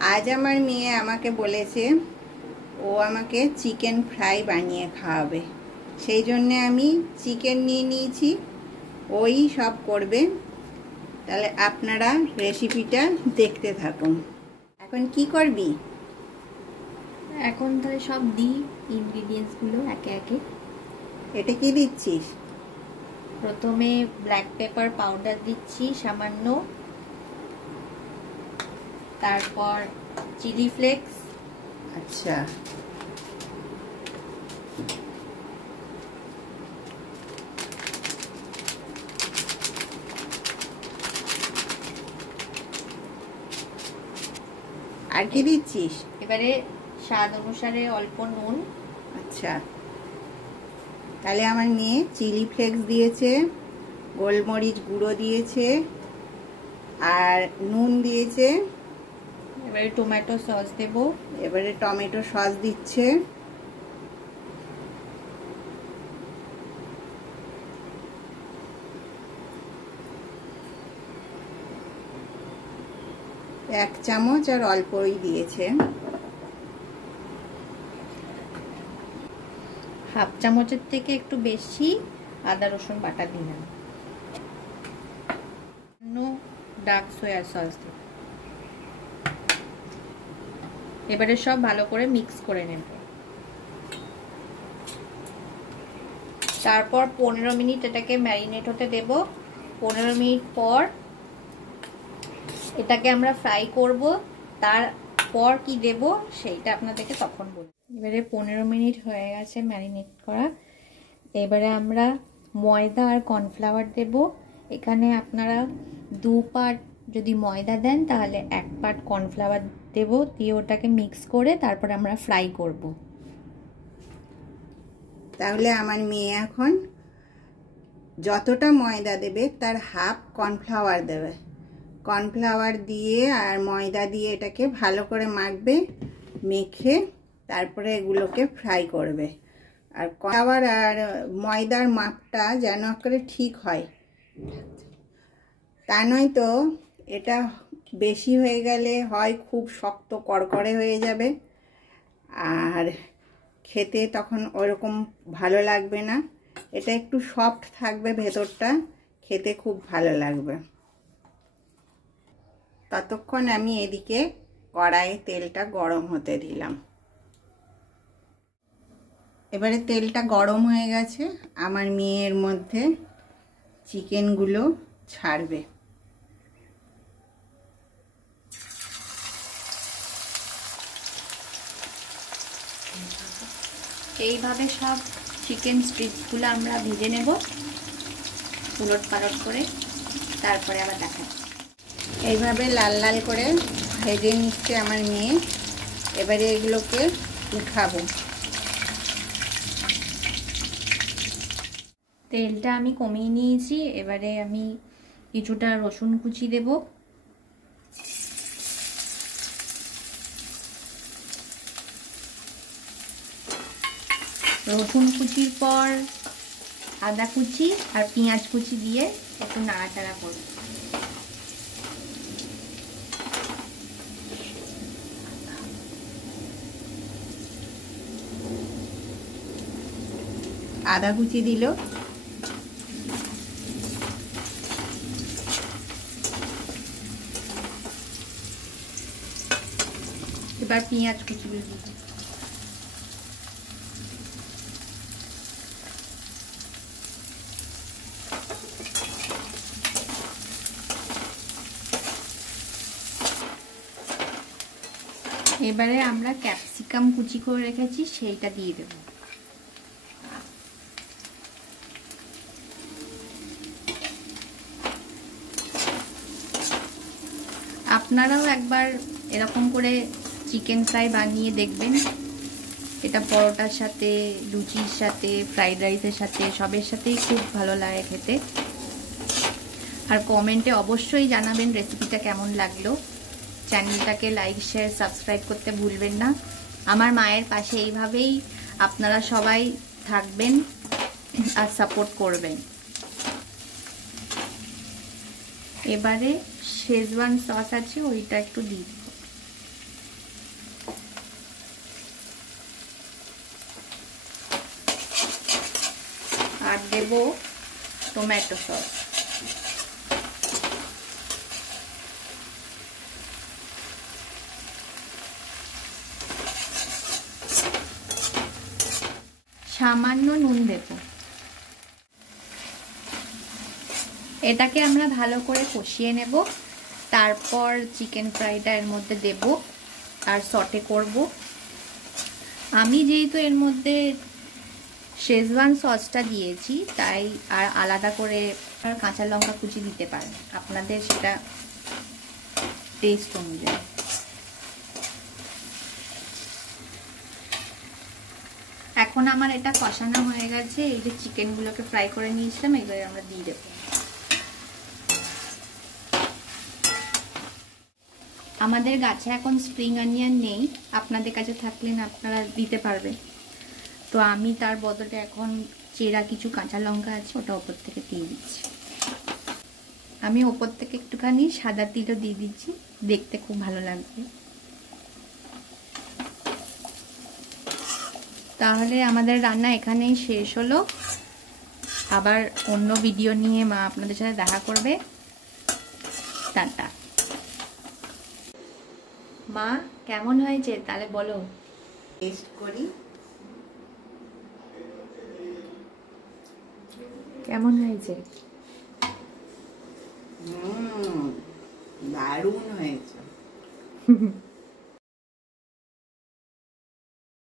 আজ আমার মেয়ে আমাকে বলেছে ও আমাকে চিকেন ফ্রাই বানিয়ে খাওয়াবে, সেই জন্যে আমি চিকেন নিয়ে নিয়েছি, ওই সব করবে। তাহলে আপনারা রেসিপিটা দেখতে থাকুন। এখন কি করবি? এখন তাহলে সব দিই ইনগ্রিডিয়েন্টসগুলো একে একে। এটা কি দিচ্ছিস? প্রথমে ব্ল্যাক পেপার পাউডার দিচ্ছি সামান্য, তারপর চিলি ফ্লেক্স, আচ্ছা, আর কি দিচ্ছিস? এবারে স্বাদ অনুসারে অল্প নুন। আচ্ছা, তাহলে আমার মেয়ে চিলি ফ্লেক্স দিয়েছে, গোলমরিচ গুঁড়ো দিয়েছে, আর নুন দিয়েছে। এবারে টমেটো সস দেব। এবারে টমেটো সস দিচ্ছে। এক চামচ আর অল্পই দিয়েছে। হাফ চামচের থেকে একটু বেশি আদা রসুন বাটা দিলাম। ডার্ক সয়া সস দেব। এবারে সব ভালো করে মিক্স করে নেব। তারপর 15 মিনিট এটাকে ম্যারিনেট হতে দেব। 15 মিনিট পর এটাকে আমরা ফ্রাই করব। তারপর কি দেব সেইটা আপনাদেরকে তখন বলবো। এবারে 15 মিনিট হয়ে গেছে ম্যারিনেট করা। এবারে আমরা ময়দা আর কর্নফ্লাওয়ার দেব। এখানে আপনারা 2 পার্ট যদি ময়দা দেন তাহলে 1 পার্ট কর্নফ্লাওয়ার দেব, দিয়ে ওটাকে মিক্স করে তারপর আমরা ফ্রাই করব। তাহলে আমার মেয়ে এখন যতটা ময়দা দেবে তার হাফ কর্নফ্লাওয়ার দেবে। কর্নফ্লাওয়ার দিয়ে আর ময়দা দিয়ে এটাকে ভালো করে মাখবে, মেখে তারপরে এগুলোকে ফ্রাই করবে। আর কর্নফ্লাওয়ার আর ময়দার মাপটা যেন করে ঠিক হয়, তা নয়তো এটা বেশি হয়ে গেলে হয় খুব শক্ত কড়কড়ে হয়ে যাবে, আর খেতে তখন ওরকম ভালো লাগবে না। এটা একটু সফট থাকবে ভেতরটা, খেতে খুব ভালো লাগবে। ততক্ষণ আমি এদিকে কড়াইয়ে তেলটা গরম হতে দিলাম। এবারে তেলটা গরম হয়ে গেছে, আমার মেয়ের মধ্যে চিকেনগুলো ছাড়বে। এইভাবে সব চিকেন স্ট্রিপসগুলো আমরা ভেজে নেব উলট পালট করে, তারপরে আবার দেখাচ্ছি। এইভাবে লাল লাল করে ভেজে নিচ্ছে আমার মেয়ে। এবারে এগুলোকে উঠাবো। তেলটা আমি কমিয়ে নিয়েছি। এবারে আমি কিছুটা রসুন কুচি দেব। রসুন কুচির পর আদা কুচি আর পেঁয়াজ কুচি দিয়ে একটু নাড়াচাড়া করব। আদা কুচি দিল, এবার পেঁয়াজ কুচি দিব। এবারে আমরা ক্যাপসিকাম কুচি করে রেখেছি সেইটা দিয়ে দেব। আপনারাও একবার এরকম করে চিকেন ফ্রাই বানিয়ে দেখবেন। এটা পরোটার সাথে, লুচির সাথে, ফ্রাইড রাইসের সাথে, সবের সাথেই খুব ভালো লাগে খেতে। আর কমেন্টে অবশ্যই জানাবেন রেসিপিটা কেমন লাগলো। চ্যানেলটাকে লাইক, শেয়ার, সাবস্ক্রাইব করতে ভুলবেন না। আমার মায়ের পাশে এইভাবেই আপনারা সবাই থাকবেন আর সাপোর্ট করবেন। এবারে শেজওয়ান সস আছে, ওইটা একটু দিয়ে দেব। দেব টমেটো সস। সামান্য নুন দেব। এটাকে আমরা ভালো করে কষিয়ে নেব। তারপর চিকেন ফ্রাইটা এর মধ্যে দেব আর সটে করব। আমি যেহেতু এর মধ্যে শেজওয়ান সসটা দিয়েছি তাই আর আলাদা করে কাঁচা লঙ্কা কুচি দিতে পারেন, আপনাদের সেটা টেস্ট অনুযায়ী। এখন আমার এটা কষানো হয়ে গেছে। এই যে চিকেনগুলোকে ফ্রাই করে নিয়েছিলাম এগুলো আমরা দিয়ে দেবো। আমাদের গাছে এখন স্প্রিং অনিয়ন নেই, আপনাদের কাছে থাকলে আপনারা দিতে পারবেন। তো আমি তার বদলে এখন চেরা কিছু কাঁচা লঙ্কা আছে ওটা ওপর থেকে দিয়ে দিচ্ছি। আমি ওপর থেকে একটুখানি সাদা তিলও দিয়ে দিচ্ছি, দেখতে খুব ভালো লাগবে। তাহলে আমাদের রান্না এখানেই শেষ হলো। আবার অন্য ভিডিও নিয়ে মা আপনাদের সাথে দেখা করবে। টাটা। মা কেমন হয়েছে তাহলে বলো। টেস্ট করি কেমন হয়েছে। দারুণ হয়েছে।